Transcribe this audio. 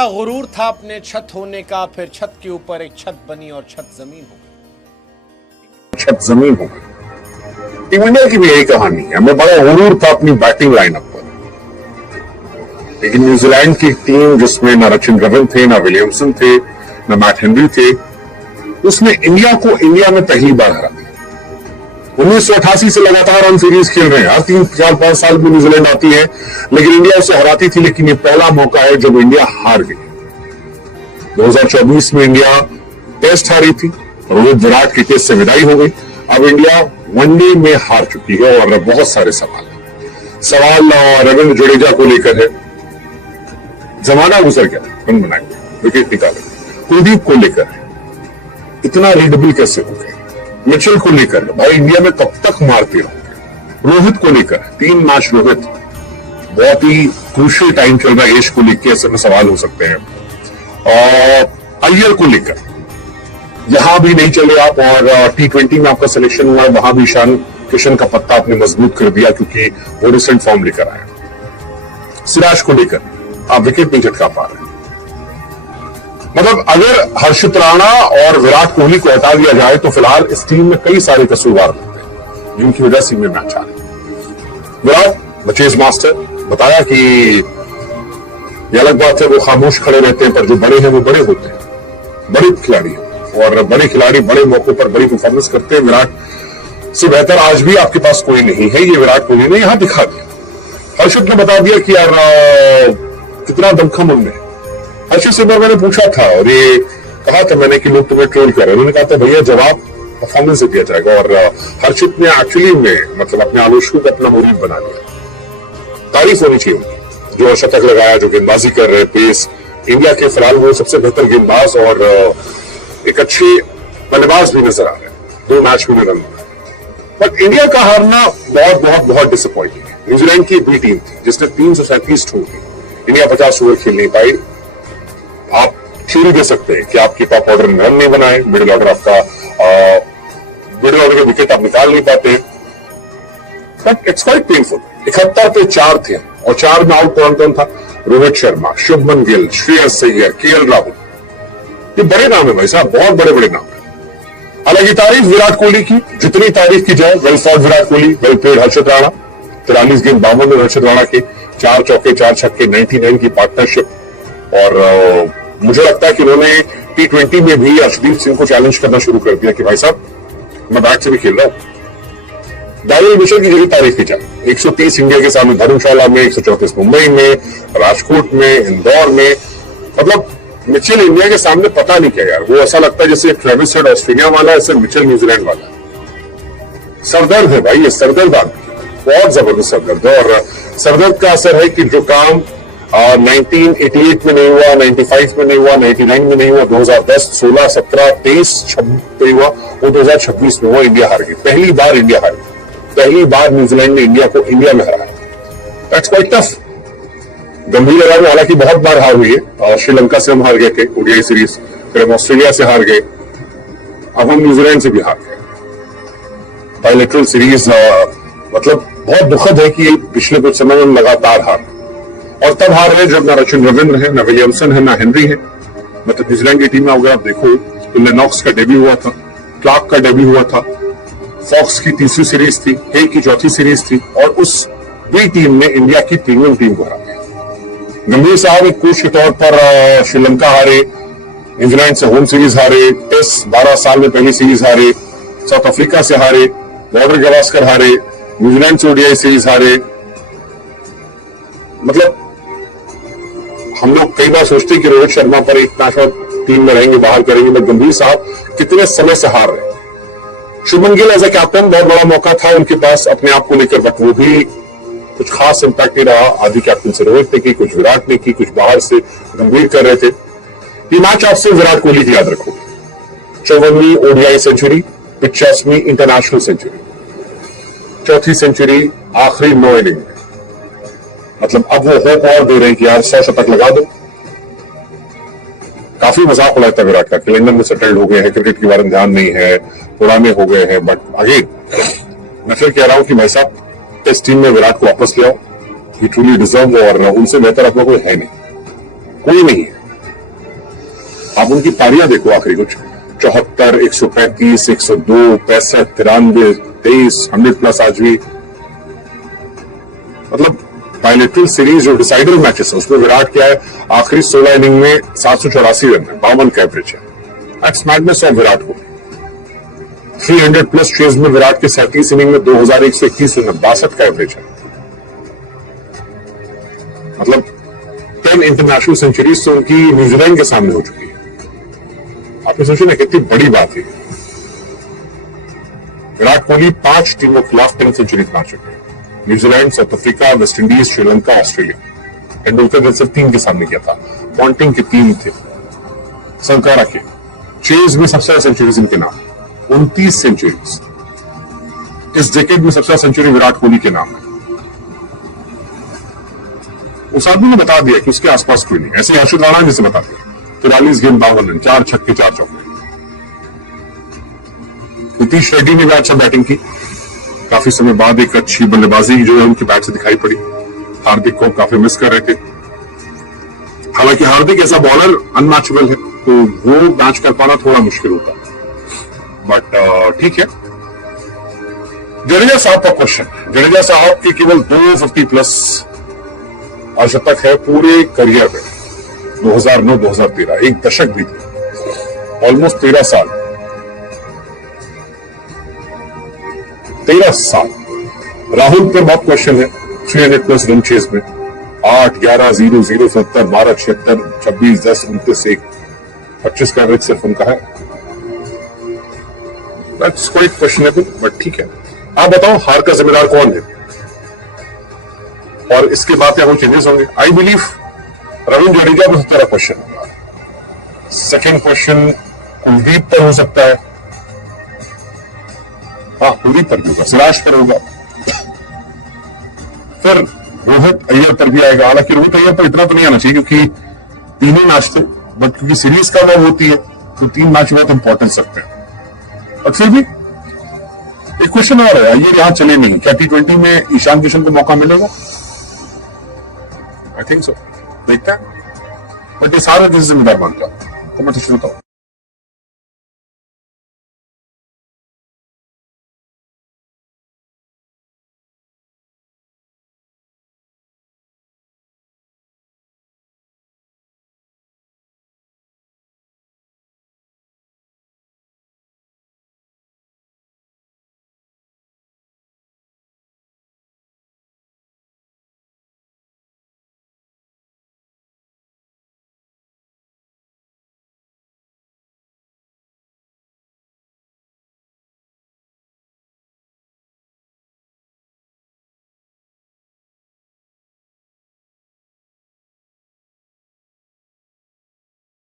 बड़ा गुरूर था अपने छत होने का, फिर छत के ऊपर एक छत बनी और छत जमीन हो गई। छत जमीन हो गई। टीम इंडिया की भी यही कहानी है, हमें बड़ा गुरूर था अपनी बैटिंग लाइनअप पर, लेकिन न्यूजीलैंड की टीम जिसमें ना रचिन रविंद्र थे, ना विलियमसन थे, ना मैट हेनरी थे, उसने इंडिया को इंडिया में पहली बार हरा दिया। 1988 से लगातार हम सीरीज खेल रहे हैं, हर 3-4-5 साल में न्यूजीलैंड आती है, लेकिन इंडिया उसे हराती थी। लेकिन ये पहला मौका है जब इंडिया हार गई। 2024 में इंडिया टेस्ट हारी थी, रोहित विराट की टेस्ट से विदाई हो गई। अब इंडिया वनडे में हार चुकी है और बहुत सारे सवाल रविंद्र जडेजा को लेकर है। जमाना गुजर गया, रन बनाएंगे, विकेट निकाले। कुलदीप को लेकर है, इतना रीडेबल कैसे हो गए। मिचेल को लेकर भाई इंडिया में कब तक मारते रहोगे। रोहित को लेकर 3 मैच रोहित, बहुत ही क्रूशियल टाइम चल रहा है एज को लेकर, ऐसे में सवाल हो सकते हैं। और अय्यर को लेकर यहां भी नहीं चले आप, और T20 में आपका सिलेक्शन हुआ है, वहां भी ईशान किशन का पत्ता आपने मजबूत कर दिया क्योंकि वो रिसेंट फॉर्म लेकर आया। सिराज को लेकर आप विकेट नहीं झटका पा रहे। मतलब अगर हर्षित राणा और विराट कोहली को हटा दिया जाए तो फिलहाल इस टीम में कई सारे कसूरवार लगते हैं जिनकी वजह से मैच आ रहे। विराट चेज मास्टर बताया कि ये अलग बात है वो खामोश खड़े रहते हैं, पर जो बड़े हैं वो बड़े होते हैं, बड़े खिलाड़ी हैं और बड़े खिलाड़ी बड़े मौकों पर बड़ी परफॉर्मेंस करते हैं। विराट से बेहतर आज भी आपके पास कोई नहीं है, ये विराट कोहली ने यहां दिखा दिया। हर्षित ने बता दिया कि यार कितना दमखम उनमें। हर्षित से मैंने पूछा था और ये कहा था मैंने कि लोग तुम्हें ट्रोल कर रहे हैं, उन्होंने कहा था भैया जवाब परफॉर्मेंस से दिया जाएगा। और हर्षित ने एक्चुअली में मतलब अपने आलोचकों को अपना मुरीद बना लिया। तारीफ होनी चाहिए उनकी, जो शतक लगाया, जो गेंदबाजी कर रहे, पेस। इंडिया के फिलहाल वो सबसे बेहतर गेंदबाज और एक अच्छे बल्लेबाज भी नजर आ रहे हैं। 2 मैच में रन बनाए, बट इंडिया का हारना बहुत बहुत बहुत डिसअपॉइंटिंग है। न्यूजीलैंड की बी टीम थी जिसने 337 ठोक दी, इंडिया 50 ओवर खेल नहीं पाई। आप थ्योरी दे सकते हैं कि आपके टॉप ऑर्डर में रन नहीं बनाए, मिडिल ऑर्डर आपका मिडिल ऑर्डर के विकेट आप निकाल नहीं पाते, बट इट्स क्वाइट पेनफुल। 71 पे 4 थे और 4 में आउट कौन था? रोहित शर्मा, शुभमन गिल, श्रेयस अय्यर, KL राहुल। ये बड़े नाम है भाई साहब, बहुत बड़े बड़े नाम है। हालांकि तारीफ विराट कोहली की जितनी तारीफ की जाए, well fought Virat Kohli, well played Harshit Rana. 43 गेंद 52 में हर्षित राणा के 4 चौके 4 छक्के, 99 की पार्टनरशिप। और मुझे लगता है कि उन्होंने T20 में भी अर्शदीप सिंह को चैलेंज करना शुरू कर दिया कि भाई साहब मैं बैट से भी खेल रहा हूं। दानियल मिशेल की जगह तारीफ की जाए, 130 इंडिया के सामने धर्मशाला में, 134 मुंबई में, राजकोट में, इंदौर में। मतलब मिचेल इंडिया के सामने पता नहीं क्या यार, वो ऐसा लगता है जैसे ट्रेविस हेड ऑस्ट्रेलिया वाला है, ऐसे मिचेल न्यूजीलैंड वाला। सरदर्द है भाई, ये सरदर्द बहुत जबरदस्त सरदर्द है। और सरदर्द का असर है कि जो काम 1988 में नहीं हुआ, 95 में नहीं हुआ, 99 में नहीं हुआ, 2010, 16, 17, 23, 26 पे हुआ, वो 2026 में हुआ। इंडिया हार गई, पहली बार इंडिया हार गई, पहली बार न्यूजीलैंड ने इंडिया को इंडिया में हराया। That's quite tough. गंभीर लगा, हालांकि बहुत बार हार हुई है। श्रीलंका से हम हार गए थे ओडीआई सीरीज, फिर हम ऑस्ट्रेलिया से हार गए, अब हम न्यूजीलैंड से भी हार गए बायलैटरल सीरीज। मतलब बहुत दुखद है कि पिछले कुछ समय में लगातार हार, और तब हार रहे जब ना रचिन रविंद्र है, ना विलियमसन है, ना हेनरी है। मतलब न्यूजीलैंड की टीम में अगर आप देखो तो लेनॉक्स का डेब्यू हुआ था, क्लार्क का डेब्यू हुआ था, फॉक्स की 3री सीरीज थी, हे की 4थी सीरीज थी, और उस बी टीम ने इंडिया की प्रीमियम टीम को हरा दिया। गंभीर साहब एक कोच के तौर पर श्रीलंका हारे, न्यूजीलैंड से होम सीरीज हारे, टेस्ट 12 साल में पहली सीरीज हारे, साउथ अफ्रीका से हारे, बॉर्डर गवास्कर हारे, न्यूजीलैंड से ओडीआई सीरीज हारे। मतलब हम लोग कई बार सोचते हैं कि रोहित शर्मा पर एक मैच और टीम में रहेंगे, बाहर करेंगे, but गंभीर साहब कितने समय से हार रहे हैं। Shubman Gill as a captain, बहुत बड़ा मौका था उनके पास अपने आप को लेकर, बट वो भी कुछ खास इंपैक्ट नहीं रहा। आधी कैप्टन से रोहित ने की, कुछ विराट ने की, कुछ बाहर से गंभीर कर रहे थे। ये मैच आपसे विराट कोहली की याद रखो, 54वीं ओडीआई सेंचुरी, 50वीं इंटरनेशनल सेंचुरी, 4थी सेंचुरी आखिरी 9 इनिंग में। मतलब अब वो होप और दे रहे हैं कि यार 100 शतक लगा दो। काफी मजाक उड़ाया था विराट का कि लंदन में सेटल्ड हो गए हैं, क्रिकेट के बारे में ध्यान नहीं है, पुराने हो गए हैं। बट अगेन मैं फिर कह रहा हूं कि भाई साहब टेस्ट टीम में विराट को वापस ले आओ, ही ट्रूली डिजर्व, और उनसे बेहतर आप लोगों को है नहीं, कोई नहीं है। आप उनकी पारियां देखो आखिरी कुछ 74, 135, 102, 65, 93, 23, 100+ आज भी। मतलब बायलेटरल सीरीज जो डिसाइडर मैचेस है उसमें विराट क्या है, आखिरी 16 इनिंग में 784 रन है, 52 का एवरेज है। That's madness of Virat Kohli. 300+ chase में विराट के 37 इनिंग में 2121 रन, 62 का एवरेज है। मतलब 10 इंटरनेशनल सेंचुरीज तो उनकी न्यूजीलैंड के सामने हो चुकी है। आपने सोचे ना कितनी बड़ी बात है। विराट कोहली 5 टीमों के खिलाफ 10 सेंचुरी मार चुके हैं, New Zealand, south Africa, West Indies, Sri Lanka, Australia. Tendulkar ने सिर्फ 3 के सामने किया था, पॉन्टिंग के 3 थे, संकारा के। चेज में सबसे ज्यादा सेंचुरीज इनके नाम, 29 सेंचुरीज। इस डेकेड में सबसे ज्यादा सेंचुरी विराट कोहली के नाम है। उस आदमी ने बता दिया कि उसके आसपास कोई नहीं, ऐसे हर्षद राणा जिसे बता दिया 43 गेंद 52 रन, 4 छक्के 4 चौके। नीतीश रेड्डी ने भी अच्छा बैटिंग की, काफी समय बाद एक अच्छी बल्लेबाजी जो है उनकी बैट से दिखाई पड़ी। हार्दिक को काफी मिस कर रहे थे, हालांकि हार्दिक ऐसा बॉलर अनमैचेबल है तो वो मैच कर पाना थोड़ा मुश्किल होता, बट ठीक है। जडेजा साहब का क्वेश्चन, जडेजा साहब की केवल 250+ अर्धशतक है पूरे करियर में, 2009-2013, एक दशक भी थे, ऑलमोस्ट 13 साल। 13 साल। राहुल पर बहुत क्वेश्चन है, 300+ रन चेज में, 8, 11, 0, 0, 70, 12, 76, 26, 10, 29, 1, 25 का एवरेज सिर्फ उनका है। दैट्स क्वाइट क्वेश्चनेबल, बट ठीक है। आप बताओ हार का जिम्मेदार कौन है और इसके बाद क्या कोई चेंजेस होंगे? आई बिलीव रविंद्र जडेजा पर सबसे बड़ा क्वेश्चन होगा। सेकेंड क्वेश्चन कुलदीप पर हो सकता है, हाँ कुलदीप पर भी होगा, सिराज पर होगा, फिर रोहित अय्यर पर भी आएगा। हालांकि रोहित अय्यर पर इतना तो नहीं आना चाहिए क्योंकि 3 ही मैच थे, बट क्योंकि सीरीज का वो होती है तो 3 मैच बहुत इंपॉर्टेंस रखते हैं। और फिर भी एक क्वेश्चन और है, अय्यर यहां चले नहीं, क्या T20 में ईशान किशन को मौका मिलेगा? आई थिंक सो, देखते हैं। बट ये सारा जिम्मेदार मानता हूं। कमेंट सेक्शन में बताओ।